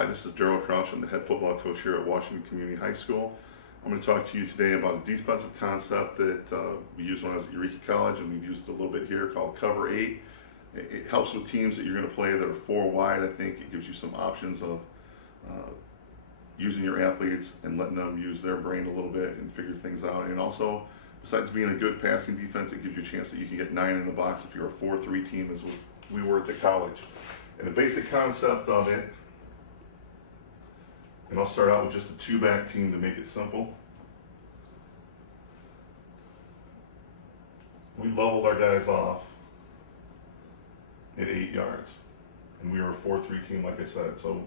Hi, this is Darrell. I'm the head football coach here at Washington Community High School. I'm going to talk to you today about a defensive concept that we used when I was at Eureka College, and we've used it a little bit here, called Cover 8. It helps with teams that you're going to play that are 4 wide. I think it gives you some options of using your athletes and letting them use their brain a little bit and figure things out. And also, besides being a good passing defense, it gives you a chance that you can get 9 in the box if you're a 4-3 team, as we were at the college. And the basic concept of it, and I'll start out with just a 2-back team to make it simple. We leveled our guys off at 8 yards. And we were a 4-3 team, like I said. So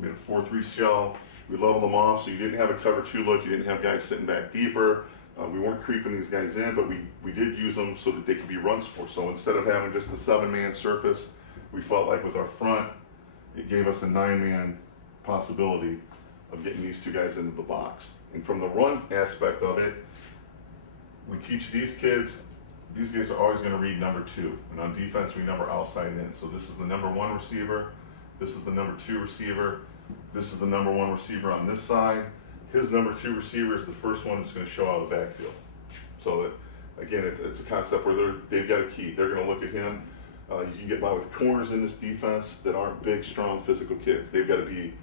we had a 4-3 shell. We leveled them off, so you didn't have a cover 2 look. You didn't have guys sitting back deeper. We weren't creeping these guys in, but we did use them so that they could be run support. So instead of having just a 7-man surface, we felt like with our front, it gave us a 9-man possibility of getting these 2 guys into the box. And from the run aspect of it, we teach these kids are always going to read number 2. And on defense, we number outside in. So this is the number 1 receiver. This is the number 2 receiver. This is the number 1 receiver on this side. His number 2 receiver is the first one that's going to show out of the backfield. So that, again, it's a concept where they've got a key. They're going to look at him. You can get by with corners in this defense that aren't big, strong, physical kids. They've got to be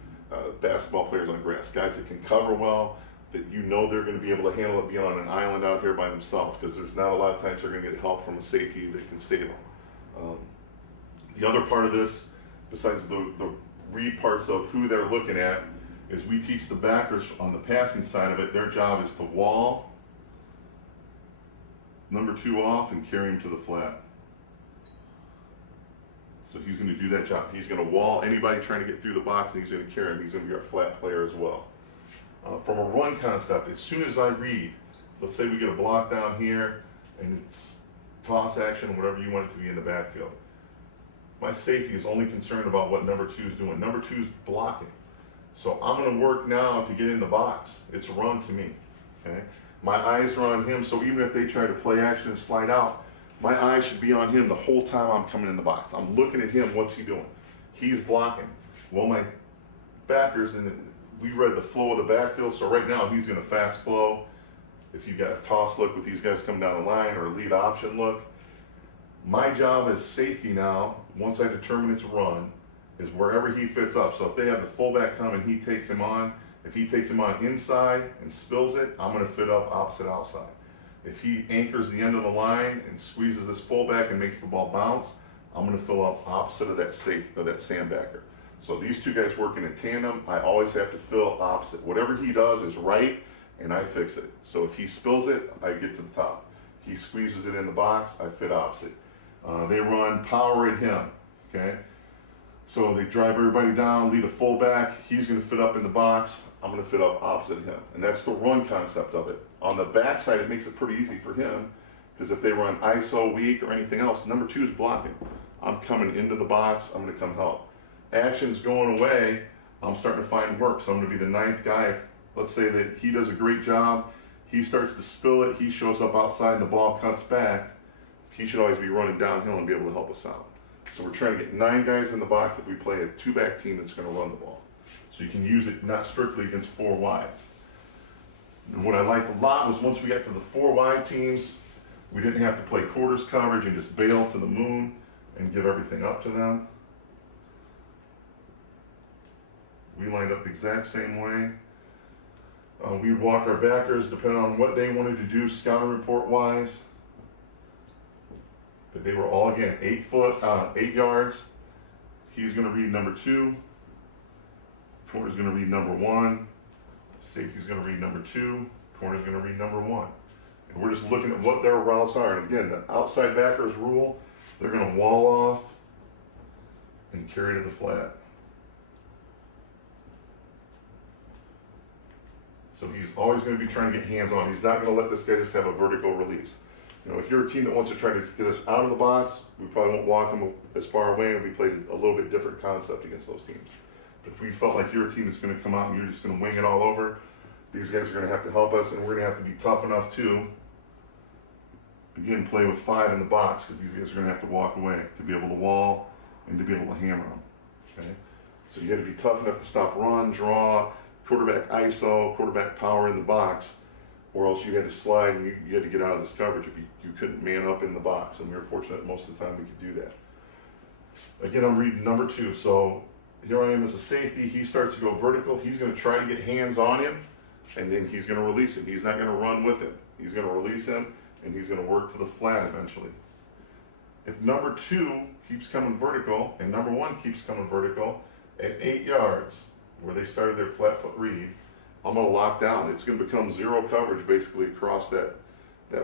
basketball players on grass, guys that can cover well, that you know they're going to be able to handle it, be on an island out here by themselves, because there's not a lot of times they're going to get help from a safety that can save them. The other part of this, besides the read parts of who they're looking at, is we teach the backers on the passing side of it, their job is to wall number 2 off and carry him to the flat. So he's going to do that job. He's going to wall anybody trying to get through the box, and he's going to carry him. He's going to be our flat player as well. From a run concept, as soon as I read, let's say we get a block down here, and it's toss action, whatever you want it to be in the backfield. My safety is only concerned about what number 2 is doing. Number 2 is blocking. So I'm going to work now to get in the box. It's run to me. Okay? My eyes are on him, so even if they try to play action and slide out, my eyes should be on him the whole time I'm coming in the box. I'm looking at him, what's he doing? He's blocking. Well, my backers, and we read the flow of the backfield, so right now he's going to fast flow. If you've got a toss look with these guys coming down the line, or a lead option look, my job as safety now, once I determine it's run, is wherever he fits up. So if they have the fullback come and he takes him on, if he takes him on inside and spills it, I'm going to fit up opposite outside. If he anchors the end of the line and squeezes this fullback and makes the ball bounce, I'm going to fill up opposite of that sandbacker. So these 2 guys working in tandem, I always have to fill opposite. Whatever he does is right, and I fix it. So if he spills it, I get to the top. He squeezes it in the box, I fit opposite. They run power at him, okay? So they drive everybody down, lead a fullback, he's going to fit up in the box, I'm going to fit up opposite him. And that's the run concept of it. On the backside, it makes it pretty easy for him, because if they run ISO weak or anything else, number 2 is blocking. I'm coming into the box, I'm going to come help. Action's going away, I'm starting to find work, so I'm going to be the 9th guy. Let's say that he does a great job, he starts to spill it, he shows up outside and the ball cuts back, he should always be running downhill and be able to help us out. So we're trying to get 9 guys in the box if we play a 2-back team that's going to run the ball. So you can use it not strictly against 4 wides. And what I liked a lot was once we got to the 4 wide teams, we didn't have to play quarters coverage and just bail to the moon and give everything up to them. We lined up the exact same way. We'd walk our backers depending on what they wanted to do scouting report wise. But they were all, again, 8 yards. He's going to read number 2. Corner's going to read number 1. Safety's going to read number 2. Corner's going to read number 1. And we're just looking at what their routes are. And again, the outside backers rule, they're going to wall off and carry to the flat. So he's always going to be trying to get hands on. He's not going to let this guy just have a vertical release. You know, if you're a team that wants to try to get us out of the box, we probably won't walk them as far away, and we played a little bit different concept against those teams. But if we felt like you're a team that's going to come out and you're just going to wing it all over, these guys are going to have to help us, and we're going to have to be tough enough too. Again, play with 5 in the box, because these guys are going to have to walk away to be able to wall and to be able to hammer them. Okay? So you had to be tough enough to stop run, draw, quarterback ISO, quarterback power in the box, or else you had to slide and you had to get out of this coverage if you couldn't man up in the box. And we were fortunate most of the time we could do that. Again, I'm reading number 2. So here I am as a safety. He starts to go vertical. He's going to try to get hands on him, and then he's going to release him. He's not going to run with him. He's going to release him, and he's going to work to the flat eventually. If number 2 keeps coming vertical and number 1 keeps coming vertical at 8 yards, where they started their flat foot read, I'm going to lock down. It's going to become zero coverage basically across that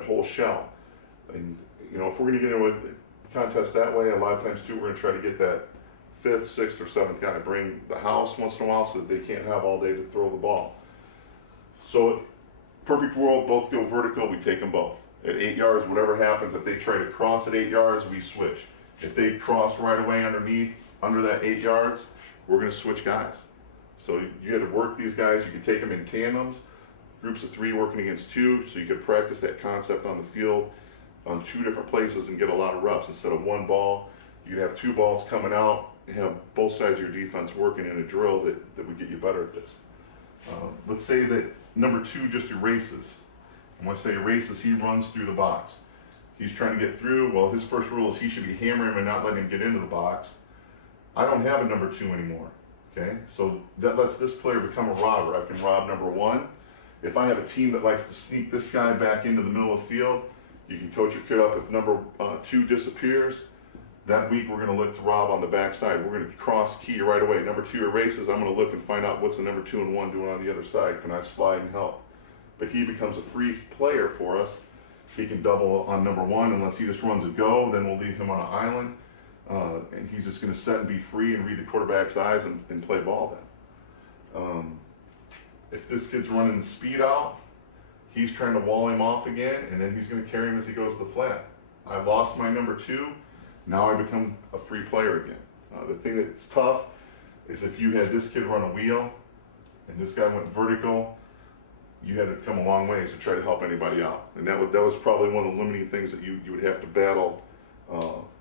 whole shell. And you know, if we're going to get into a contest that way, a lot of times too, we're going to try to get that 5th, 6th, or 7th guy. Bring the house once in a while so that they can't have all day to throw the ball. So, perfect world, both go vertical, we take them both. At 8 yards, whatever happens, if they try to cross at 8 yards, we switch. If they cross right away underneath, under that 8 yards, we're going to switch guys. So you had to work these guys. You could take them in tandems, groups of 3 working against 2, so you could practice that concept on the field on 2 different places and get a lot of reps. Instead of 1 ball, you'd have 2 balls coming out and have both sides of your defense working in a drill that would get you better at this. Let's say that number 2 just erases. And when I say erases, he runs through the box. He's trying to get through. Well, his first rule is he should be hammering him and not letting him get into the box. I don't have a number 2 anymore. Okay, so that lets this player become a robber. I can rob number 1. If I have a team that likes to sneak this guy back into the middle of the field, you can coach your kid up. If number 2 disappears, that week we're going to look to rob on the backside. We're going to cross key right away. Number 2 erases. I'm going to look and find out what's the number 2 and 1 doing on the other side. Can I slide and help? But he becomes a free player for us. He can double on number 1 unless he just runs a go. Then we'll leave him on an island. And he's just going to set and be free and read the quarterback's eyes and play ball then. If this kid's running speed out, he's trying to wall him off again, and then he's going to carry him as he goes to the flat. I lost my number 2, now I become a free player again. The thing that's tough is if you had this kid run a wheel and this guy went vertical, you had to come a long ways to try to help anybody out. And that was probably one of the limiting things that you would have to battle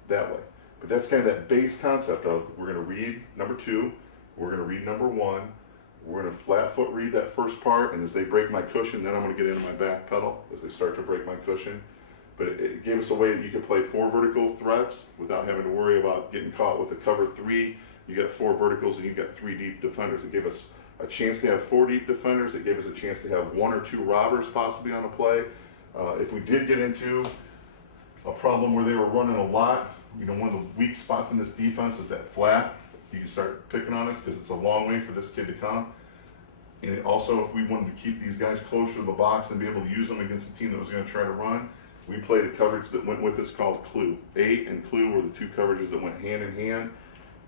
that way. But that's kind of that base concept of we're going to read number 2, we're going to read number 1, we're going to flat foot read that first part, and as they break my cushion, then I'm going to get into my back pedal as they start to break my cushion. But it gave us a way that you could play 4 vertical threats without having to worry about getting caught with a cover 3. You got 4 verticals and you got 3 deep defenders. It gave us a chance to have 4 deep defenders. It gave us a chance to have 1 or 2 robbers possibly on a play. If we did get into a problem where they were running a lot, you know, one of the weak spots in this defense is that flat. You can start picking on us because it's a long way for this kid to come. And also, if we wanted to keep these guys closer to the box and be able to use them against a team that was going to try to run, we played a coverage that went with this called clue. 8 and clue were the 2 coverages that went hand in hand.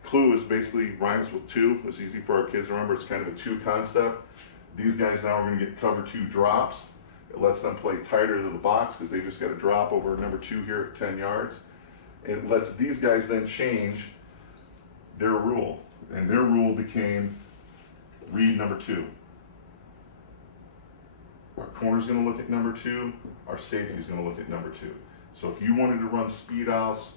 Clue is basically rhymes with 2. It's easy for our kids to remember. It's kind of a 2 concept. These guys now are going to get cover 2 drops. It lets them play tighter to the box because they just got a drop over number 2 here at 10 yards. It lets these guys then change their rule. And their rule became read number 2. Our corner's going to look at number 2. Our safety's going to look at number 2. So if you wanted to run speed outs,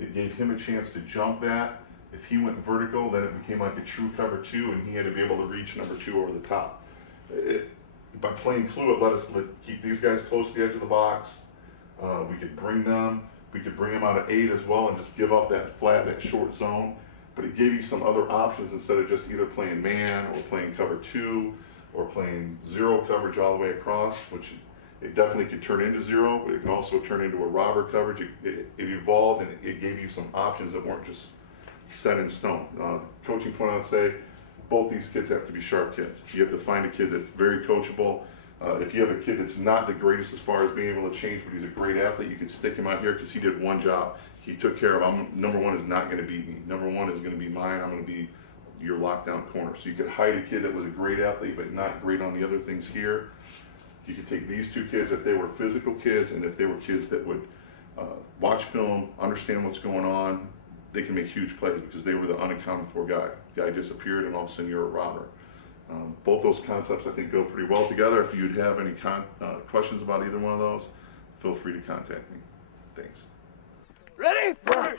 it gave him a chance to jump that. If he went vertical, then it became like a true cover 2, and he had to be able to reach number 2 over the top. By playing clue, it let us keep these guys close to the edge of the box. We could bring them out at 8 as well and just give up that flat, that short zone. But it gave you some other options instead of just either playing man or playing cover 2 or playing 0 coverage all the way across, which it definitely could turn into 0, but it can also turn into a robber coverage. It evolved and it gave you some options that weren't just set in stone. Coaching point, I would say both these kids have to be sharp kids. You have to find a kid that's very coachable. If you have a kid that's not the greatest as far as being able to change, but he's a great athlete, you can stick him out here because he did one job. He took care of, number 1 is not going to beat me. Number 1 is going to be mine. I'm going to be your lockdown corner. So you could hide a kid that was a great athlete but not great on the other things here. You could take these 2 kids if they were physical kids and if they were kids that would watch film, understand what's going on, they can make huge plays because they were the unaccounted for guy. Guy disappeared and all of a sudden you're a robber. Both those concepts I think go pretty well together. If you'd have any questions about either one of those, feel free to contact me. Thanks. Ready? Burn!